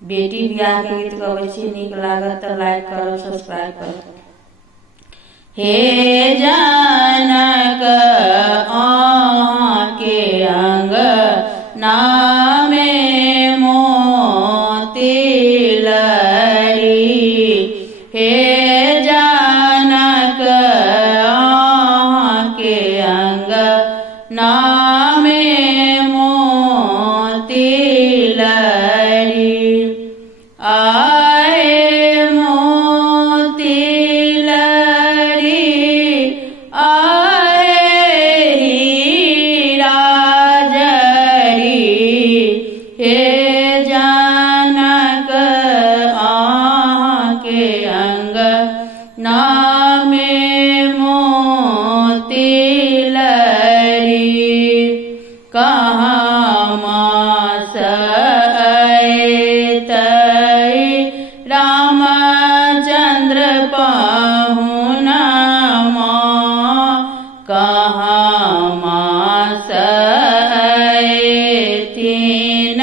बेटी बियाह के गीत गबै छी, नीक लागत तऽ लाइक करो, सब्सक्राइब करो। हे जनक के अंगना में मोती लरी, हे जनक के अंगना में मोती लरी, आए मोती लरी, आए हीरा जरी, हे जनक के अंगना में मोती लरी, कहाँ मास रामचंद्र पहुना, कहाँ मास तीन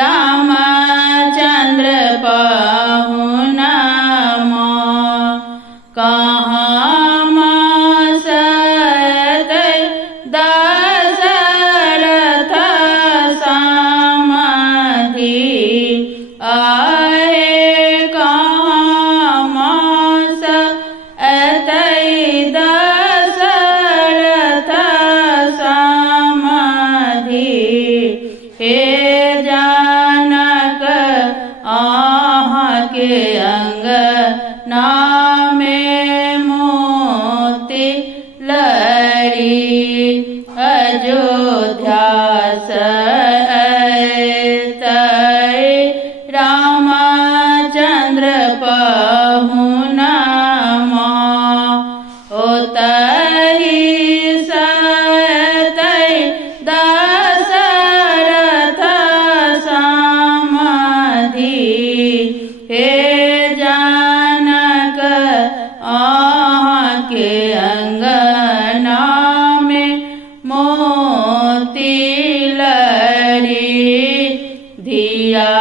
रामचंद्र पहुना, कहाँ मास दशरथ समाधि, आए कहाँ मास दशरथ समाधि, हे जनक के अंगना में मोती लरी, अयोध्या रामचंद्र पहुना, ओतहि दशरथ समाधि, हे जनक के अंगना में मोती लरी, धिया